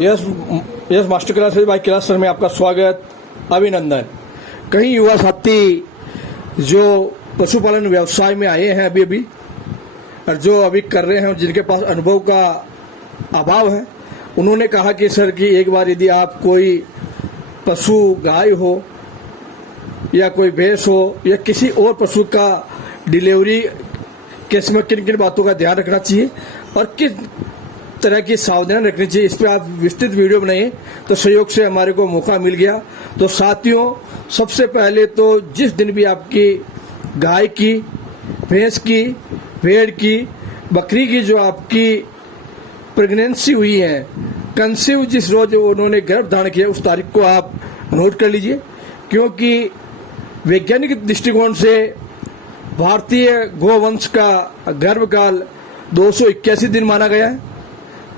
Yes yes master classes by class sir में आपका स्वागत, अभिनंदन। कई युवा साथी जो पशुपालन व्यवसाय में आए हैं अभी और जो अभी कर रहे हैं, जिनके पास अनुभव का अभाव है, उन्होंने कहा कि सर कि एक बार यदि आप कोई पशु गाय हो या कोई भैंस हो या किसी और पशु का डिलीवरी के समय किन किन बातों का ध्यान रखना चाहिए और किस तरह की सावधानी रखनी चाहिए, इस पर आप विस्तृत वीडियो बनाइए। तो सहयोग से हमारे को मौका मिल गया। तो साथियों, सबसे पहले तो जिस दिन भी आपकी गाय की, भैंस की, भेड़ की, बकरी की जो आपकी प्रेगनेंसी हुई है, कंसीव जिस रोज उन्होंने गर्भ धारण किया, उस तारीख को आप नोट कर लीजिए, क्योंकि वैज्ञानिक दृष्टिकोण से भारतीय गोवंश का गर्भकाल 281 दिन माना गया है,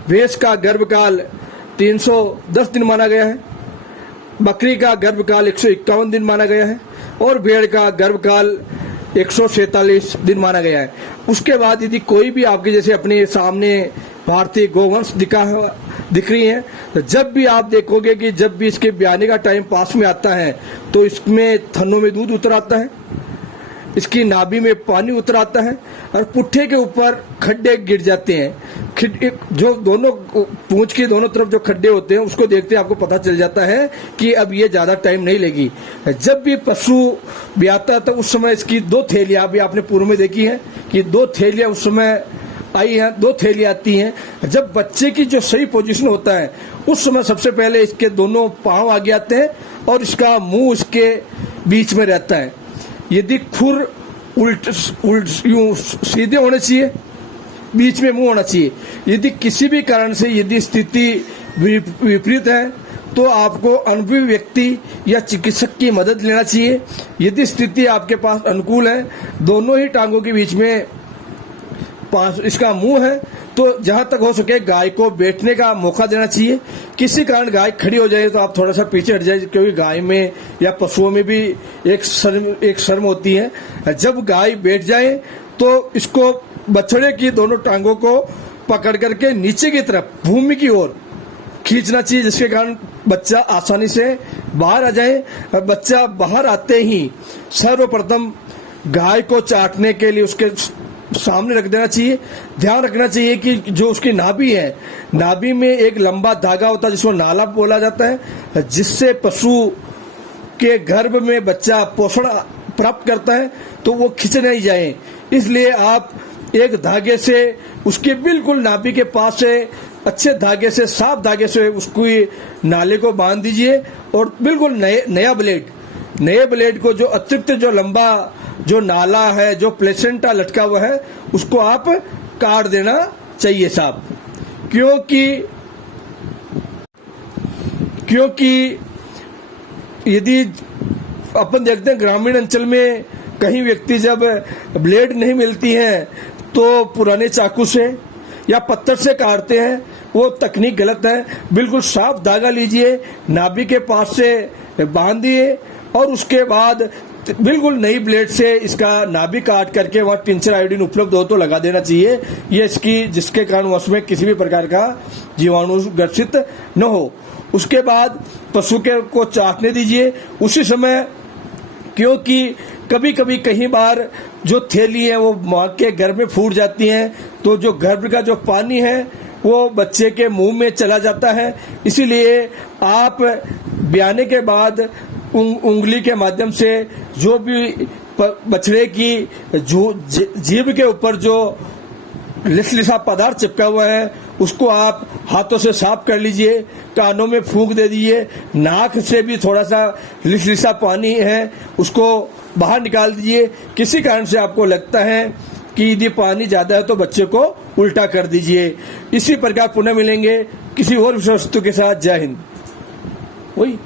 भैंस का गर्भकाल 310 दिन माना गया है, बकरी का गर्भकाल 151 दिन माना गया है और भेड़ का गर्भकाल 147 दिन माना गया है। उसके बाद यदि कोई भी आपके जैसे अपने सामने भारतीय गोवंश दिख रही है, तो जब भी आप देखोगे कि जब भी इसके ब्याने का टाइम पास में आता है तो इसमें थनों में दूध उतर आता है, इसकी नाभि में पानी उतर आता है और पुट्ठे के ऊपर खड्डे गिर जाते हैं। जो दोनों पूंछ के दोनों तरफ जो खड्डे होते हैं, उसको देखते आपको पता चल जाता है कि अब ये ज्यादा टाइम नहीं लेगी। जब भी पशु ब्याता है तो उस समय इसकी 2 थैलियां अभी आपने पूर्व में देखी है कि 2 थैलियां उस समय आई हैं, 2 थैलियां आती हैं। जब बच्चे की जो सही पोजीशन होता है, उस समय सबसे पहले इसके दोनों पांव आगे आते हैं और इसका मुंह इसके बीच में रहता है। यदि खुर उल्ट यूं सीधे होने चाहिए, बीच में मुंह होना चाहिए। यदि किसी भी कारण से यदि स्थिति विपरीत है तो आपको अनुभवी व्यक्ति या चिकित्सक की मदद लेना चाहिए। यदि स्थिति आपके पास अनुकूल है, दोनों ही टांगों के बीच में इसका मुंह है, तो जहां तक हो सके गाय को बैठने का मौका देना चाहिए। किसी कारण गाय खड़ी हो जाए तो आप थोड़ा सा पीछे हट जाए, क्योंकि गाय में या पशुओं में भी एक शर्म होती है। जब गाय बैठ जाए तो इसको बछड़े की दोनों टांगों को पकड़ करके नीचे की तरफ भूमि की ओर खींचना चाहिए, जिसके कारण बच्चा आसानी से बाहर आ जाए। बच्चा बाहर आते ही सर्वप्रथम गाय को चाटने के लिए उसके सामने रख देना चाहिए। ध्यान रखना चाहिए कि जो उसकी नाभि है, नाभि में एक लंबा धागा होता है जिसको नाला बोला जाता है, जिससे पशु के गर्भ में बच्चा पोषण प्राप्त करता है, तो वो खिंच नहीं जाए। इसलिए आप एक धागे से उसके बिल्कुल नाभि के पास से अच्छे धागे से, साफ धागे से उसको नाले को बांध दीजिए और बिल्कुल नया ब्लेड को जो अतिरिक्त जो लंबा जो नाला है, जो प्लेसेंटा लटका हुआ है, उसको आप काट देना चाहिए साहब। क्योंकि यदि अपन देखते हैं ग्रामीण अंचल में कहीं व्यक्ति जब ब्लेड नहीं मिलती है तो पुराने चाकू से या पत्थर से काटते हैं, वो तकनीक गलत है। बिल्कुल साफ धागा लीजिए, नाभि के पास से बांधिए और उसके बाद बिल्कुल नई ब्लेड से इसका नाभि काट करके वहां टिंचर आयोडीन उपलब्ध हो तो लगा देना चाहिए, ये इसकी जिसके कारण उसमें किसी भी प्रकार का जीवाणु ग्रसित न हो। उसके बाद पशु के को चाटने दीजिए उसी समय, क्योंकि कभी कभी कई बार जो थैली है वो मां के गर्भ में फूट जाती है, तो जो गर्भ का जो पानी है वो बच्चे के मुंह में चला जाता है। इसीलिए आप ब्याने के बाद उंगली के माध्यम से जो भी बछड़े की जीभ के ऊपर जो लिसलिसा पदार्थ चिपका हुआ है उसको आप हाथों से साफ कर लीजिए, कानों में फूंक दे दीजिए, नाक से भी थोड़ा सा लिसलिसा पानी है उसको बाहर निकाल दीजिए। किसी कारण से आपको लगता है कि यदि पानी ज्यादा है तो बच्चे को उल्टा कर दीजिए। इसी प्रकार पुनः मिलेंगे किसी और विषय वस्तु के साथ। जय हिंद। वही